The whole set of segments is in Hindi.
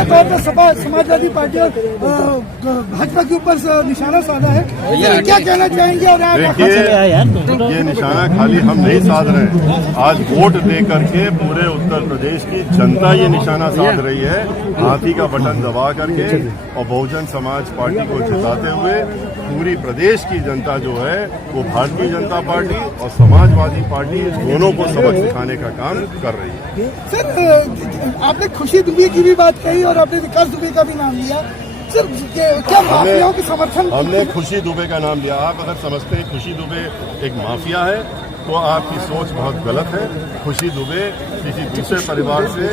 सीधे तौर पर सपा समाजवादी पार्टी और भाजपा के ऊपर निशाना साधा है, क्या कहना चाहेंगे? और देखिए, ये निशाना खाली हम नहीं साध रहे, आज वोट दे करके पूरे उत्तर प्रदेश की जनता ये निशाना साध रही है, हाथी का बटन दबा करके। और बहुजन समाज पार्टी को जिताते हुए पूरी प्रदेश की जनता जो है वो भारतीय जनता पार्टी और समाजवादी पार्टी दोनों को सबक सिखाने का काम कर रही है। सर, आपने खुशी दुबे की भी बात कही और आपने विकास दुबे का भी नाम लिया। सर, क्या माफियाओं के समर्थन? हमने खुशी दुबे का नाम लिया। आप अगर समझते हैं खुशी दुबे एक माफिया है तो आपकी सोच बहुत गलत है। खुशी दुबे किसी दूसरे परिवार से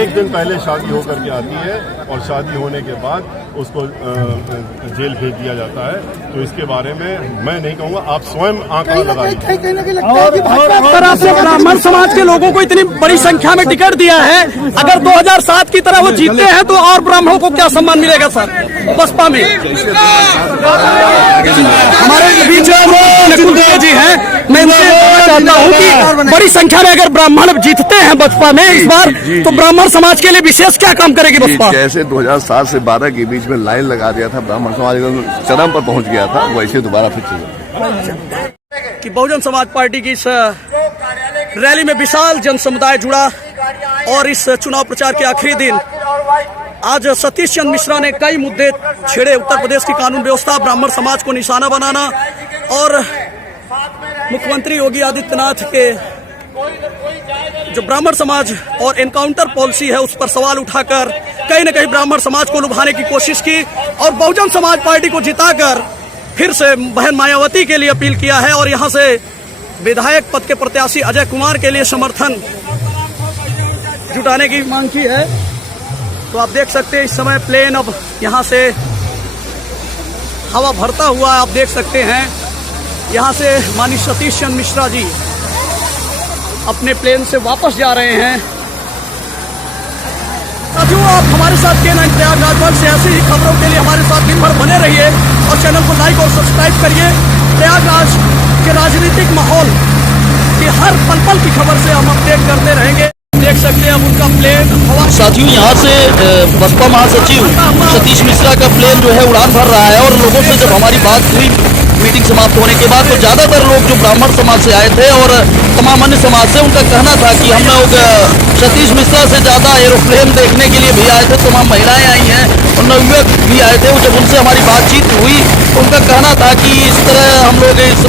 एक दिन पहले शादी होकर के आती है और शादी होने के बाद उसको जेल भेज दिया जाता है। तो इसके बारे में मैं नहीं कहूँगा, आप स्वयं आंकड़ा लगाइए। और ब्राह्मण समाज के लोगों को इतनी बड़ी संख्या में टिकट दिया है, अगर 2007 की तरह वो जीतते हैं तो और ब्राह्मणों को क्या सम्मान मिलेगा सर बसपा में? हमारे बीच नकुल जी हैं, मैं इनसे चाहता हूँ कि बड़ी संख्या में अगर ब्राह्मण जीतते हैं बसपा में इस बार, तो ब्राह्मण समाज के लिए विशेष क्या काम करेगी बसपा? जैसे 2007 से 12 के बीच में लाइन लगा दिया था, ब्राह्मण समाज चरम पर पहुंच गया था, वैसे दोबारा फिर चल कि बहुजन समाज पार्टी की इस रैली में विशाल जन समुदाय जुड़ा और इस चुनाव प्रचार के आखिरी दिन आज सतीश चंद्र मिश्रा ने कई मुद्दे छेड़े। उत्तर प्रदेश की कानून व्यवस्था, ब्राह्मण समाज को निशाना बनाना और मुख्यमंत्री योगी आदित्यनाथ के जो ब्राह्मण समाज और एनकाउंटर पॉलिसी है उस पर सवाल उठाकर कहीं न कहीं ब्राह्मण समाज को लुभाने की कोशिश की और बहुजन समाज पार्टी को जिताकर फिर से बहन मायावती के लिए अपील किया है और यहां से विधायक पद के प्रत्याशी अजय कुमार के लिए समर्थन जुटाने की मांग की है। तो आप देख सकते हैं इस समय प्लेन अब यहां से हवा भरता हुआ आप देख सकते हैं। यहां से माननीय सतीश चंद्र मिश्रा जी अपने प्लेन से वापस जा रहे हैं। साथियों, आप हमारे साथ K9 प्रयागराज से ऐसी ही खबरों के लिए हमारे साथ दिन भर बने रहिए और चैनल को लाइक और सब्सक्राइब करिए। प्रयागराज के राजनीतिक माहौल की हर पल पल की खबर से हम अपडेट करते रहेंगे। देख सकते हैं अब उनका प्लेन हवा। साथियों, यहाँ से बसपा महासचिव सतीश मिश्रा का प्लेन जो है उड़ान भर रहा है और लोगों से जब हमारी बात हुई मीटिंग समाप्त होने के बाद तो ज़्यादातर लोग जो ब्राह्मण समाज से आए थे और तमाम अन्य समाज से, उनका कहना था कि हम लोग सतीश मिश्रा से ज़्यादा एरोप्लेन देखने के लिए भी आए थे। तमाम महिलाएं आई हैं और नवयुवक भी आए थे। जब उनसे हमारी बातचीत हुई तो उनका कहना था कि इस तरह हम लोग इस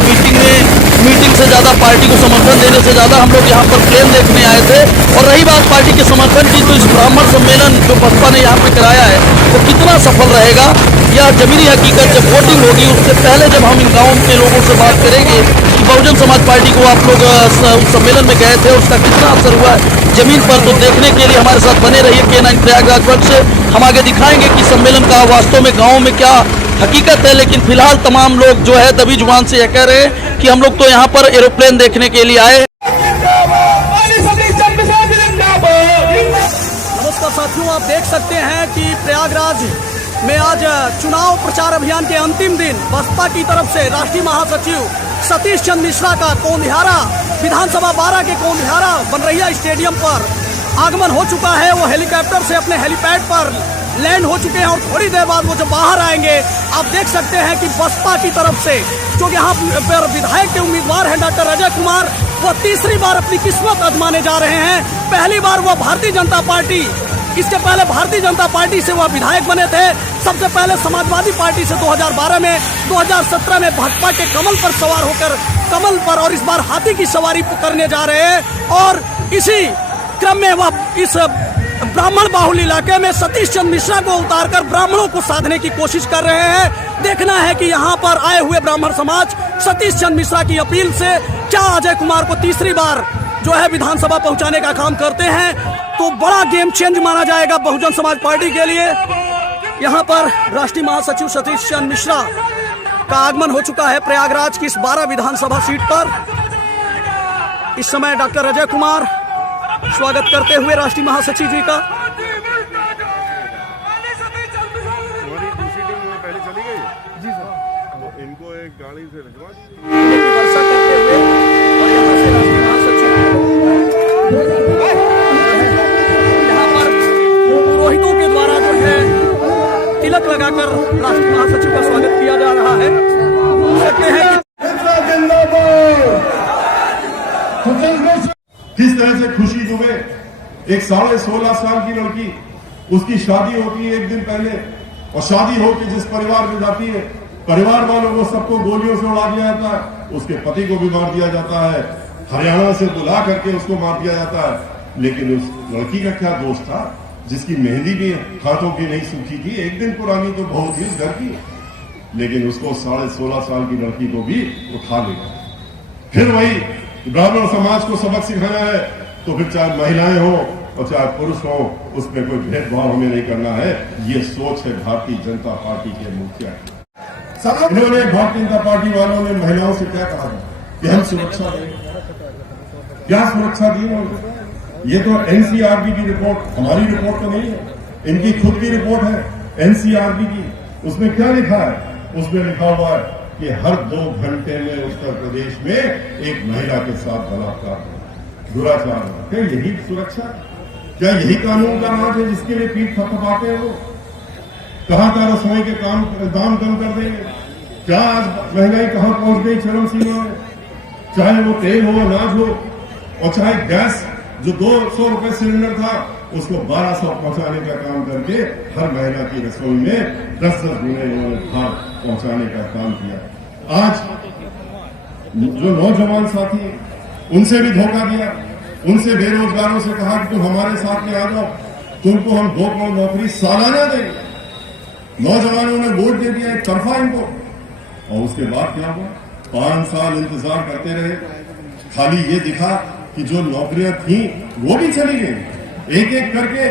मीटिंग से ज़्यादा पार्टी को समर्थन देने से ज़्यादा हम लोग यहाँ पर प्लेन देखने आए थे। और रही बात पार्टी के समर्थन की, तो इस ब्राह्मण सम्मेलन जो बसपा ने यहाँ पर कराया है वो कितना सफल रहेगा, यह जमीनी हकीकत जब वोटिंग होगी उससे पहले जब हम इन गाँव के लोगों से बात करेंगे कि बहुजन समाज पार्टी को आप लोग उस सम्मेलन में गए थे उसका कितना असर हुआ है जमीन पर, तो देखने के लिए हमारे साथ बने रहिए। K9 प्रयागराज से हम आगे दिखाएंगे कि सम्मेलन का वास्तव में गाँव में क्या हकीकत है। लेकिन फिलहाल तमाम लोग जो है दबी जुबान से यह कह रहे हैं कि हम लोग तो यहाँ पर एरोप्लेन देखने के लिए आए। नमस्कार साथियों, आप देख सकते हैं कि प्रयागराज में आज चुनाव प्रचार अभियान के अंतिम दिन बसपा की तरफ से राष्ट्रीय महासचिव सतीश चंद्र मिश्रा का कोंधियारा विधानसभा 12 के कोंधियारा बनरैया स्टेडियम पर आगमन हो चुका है। वो हेलीकॉप्टर से अपने हेलीपैड पर लैंड हो चुके हैं और थोड़ी देर बाद वो जब बाहर आएंगे आप देख सकते हैं कि बसपा की तरफ से जो यहाँ पर विधायक के उम्मीदवार हैं डॉक्टर अजय कुमार, वो तीसरी बार अपनी किस्मत आजमाने जा रहे हैं। पहली बार वो भारतीय जनता पार्टी, इसके पहले भारतीय जनता पार्टी से वह विधायक बने थे। सबसे पहले समाजवादी पार्टी से 2012 में, 2017 में भाजपा के कमल पर सवार होकर कमल पर, और इस बार हाथी की सवारी करने जा रहे हैं। और इसी क्रम में वह इस ब्राह्मण बाहुल इलाके में सतीश चंद्र मिश्रा को उतारकर ब्राह्मणों को साधने की कोशिश कर रहे हैं। देखना है कि यहाँ पर आए हुए ब्राह्मण समाज सतीश चंद्र मिश्रा की अपील से क्या अजय कुमार को तीसरी बार जो है विधानसभा पहुंचाने का काम करते हैं। तो बड़ा गेम चेंज माना जाएगा बहुजन समाज पार्टी के लिए। यहाँ पर राष्ट्रीय महासचिव सतीश चंद्र मिश्रा का आगमन हो चुका है प्रयागराज की इस 12 विधानसभा सीट पर। इस समय डॉक्टर अजय कुमार स्वागत करते हुए राष्ट्रीय महासचिव जी का। जी सर, तो इनको एक गाड़ी से भिजवा वर्षा करते हुए और यहाँ से राष्ट्रीय महासचिव यहाँ पर पुरोहितों के द्वारा लगाकर राष्ट्रीय महासचिव का स्वागत किया जा रहा है। कहते हैं किस तरह से खुशी दुबे एक 16.5 साल की लड़की, उसकी शादी होती है एक दिन पहले, और शादी होकर जिस परिवार में जाती है, परिवार वालों को सबको गोलियों से उड़ा दिया जाता है, उसके पति को भी मार दिया जाता है, हरियाणा से बुला करके उसको मार दिया जाता है। लेकिन उस लड़की का क्या दोष था जिसकी मेहंदी भी हाथों की नहीं सूखी थी, एक दिन पुरानी तो बहुत ही उस घर की, लेकिन उसको 16.5 साल की लड़की को भी उठा लेगा। फिर वही ब्राह्मण समाज को सबक सिखाना है तो फिर चाहे महिलाएं हो और चाहे पुरुष हो, उसमें कोई भेदभाव हमें नहीं करना है। ये सोच है भारतीय जनता पार्टी के मुखिया की। इन्होंने भारतीय जनता पार्टी वालों ने महिलाओं से क्या कहा था कि हम सुरक्षा देंगे, क्या सुरक्षा दी उन्होंने? ये तो एनसीआरबी की रिपोर्ट, हमारी रिपोर्ट तो नहीं है, इनकी खुद की रिपोर्ट है एनसीआरबी की। उसमें क्या लिखा है? उसमें लिखा हुआ है कि हर 2 घंटे में उत्तर प्रदेश में एक महिला के साथ बलात्कार, दुराचार। क्या यही सुरक्षा? क्या यही कानून का राज है जिसके लिए पीठ थपथपाते हैं वो? कहां का रसोई के दाम कम कर देंगे? क्या आज महंगाई कहां पहुंच गई चरम सीमा में? चाहे वो तेल हो, अनाज हो, और चाहे गैस जो 200 रुपए सिलेंडर था उसको 1200 पहुंचाने का काम करके हर महिला की रसोई में 10-10 गुने इन्होंने भात पहुंचाने का काम किया। आज जो नौजवान साथी, उनसे भी धोखा दिया, उनसे बेरोजगारों से कहा कि तुम हमारे साथ में आ जाओ, तुमको हम 2 करोड़ नौकरी सालाना देंगे। नौजवानों ने वोट दे दिया एक तरफा इनको, और उसके बाद क्या हुआ? 5 साल इंतजार करते रहे, खाली ये दिखा कि जो नौकरियां थी वो भी चली गई। एक एक करके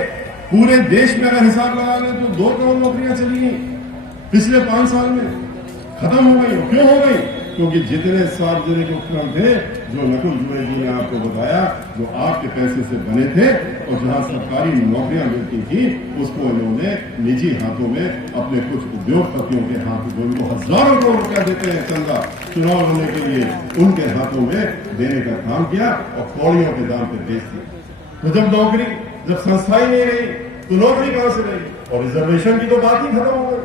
पूरे देश में अगर हिसाब लगा लें तो 2 करोड़ नौकरियां चली गई पिछले 5 साल में, खत्म हो गई। क्यों हो गई? क्योंकि जितने सार्वजनिक उपक्रम थे जो नकुल जुबेर जी ने आपको बताया, जो आपके पैसे से बने थे और जहां सरकारी नौकरियां मिलती थी, उसको इन्होंने निजी हाथों में अपने कुछ उद्योगपतियों के हाथ, जो उनको हजारों करोड़ रुपया देते हैं चंदा चुनाव होने के लिए, उनके हाथों में देने का काम किया और कौड़ियों के दाम पे बेच दिया। तो जब संस्थाएं नहीं रही तो नौकरी कहां से रही? और रिजर्वेशन की तो बात ही खत्म हो गई।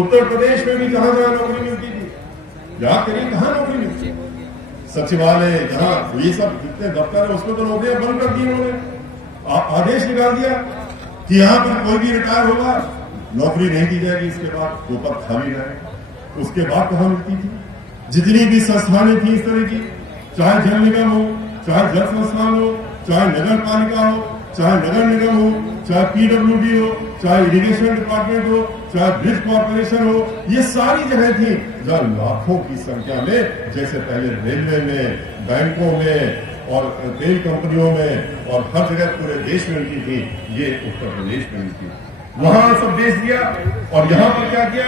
उत्तर प्रदेश में भी जहां जहां नौकरी मिलती थी, याद करिए कहां नौकरी मिलती, सचिवालय जहां ये सब जितने दफ्तर है उसमें तो नौकरियां बंद कर दी उन्होंने। आदेश निकाल दिया कि यहां पर कोई भी रिटायर होगा नौकरी नहीं दी जाएगी, इसके बाद वो पद खाली रहे। उसके बाद कहां मिलती थी? जितनी भी संस्थानें थी इस तरह की, चाहे जल निगम हो, चाहे जल संस्थान हो, चाहे नगर पालिका हो, चाहे नगर निगम हो, चाहे पीडब्ल्यूडी हो, चाहे इरिगेशन डिपार्टमेंट हो, चाहे ब्रिज कॉर्पोरेशन हो, ये सारी जगह थी जहां लाखों की संख्या में, जैसे पहले रेलवे में, बैंकों में और तेल कंपनियों में और हर जगह पूरे देश में मिलती थी, ये उत्तर प्रदेश में मिलती। वहां सब बेच दिया और यहां पर क्या किया?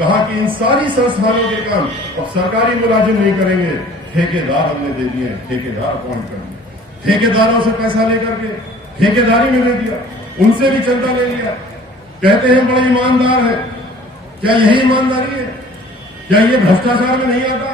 कहा कि इन सारी संस्थानों के काम अब सरकारी मुलाजिम नहीं करेंगे, ठेकेदार हमने दे दिए, ठेकेदार अपॉइंट कर दिए, ठेकेदारों से पैसा लेकर के ठेकेदारी में दे दिया, उनसे भी चंदा ले लिया। कहते हैं बड़े ईमानदार है, क्या यही ईमानदारी है? क्या ये भ्रष्टाचार में नहीं आता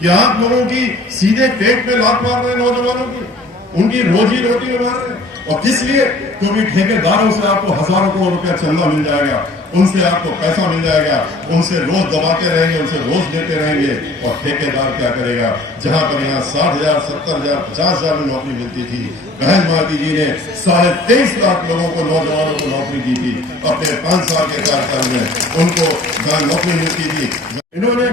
कि आप लोगों की सीधे पेट में लात मार रहे हैं, नौजवानों की उनकी रोजी रोटी में मार रहे हैं? और किस लिए? क्योंकि ठेकेदारों से आपको हजारों करोड़ रुपया चंदा मिल जाएगा, उनसे आपको पैसा मिल जाएगा, उनसे रोज दबाते रहेंगे, उनसे रोज देते रहेंगे। और ठेकेदार क्या करेगा? जहां पर यहाँ 60,000, 70,000, 50,000 में नौकरी मिलती थी, बहन माती जी ने 23.5 लाख लोगों को, नौजवानों को नौकरी दी थी अपने 5 साल के कार्यकाल में, उनको जहां नौकरी मिलती थी। इन्होंने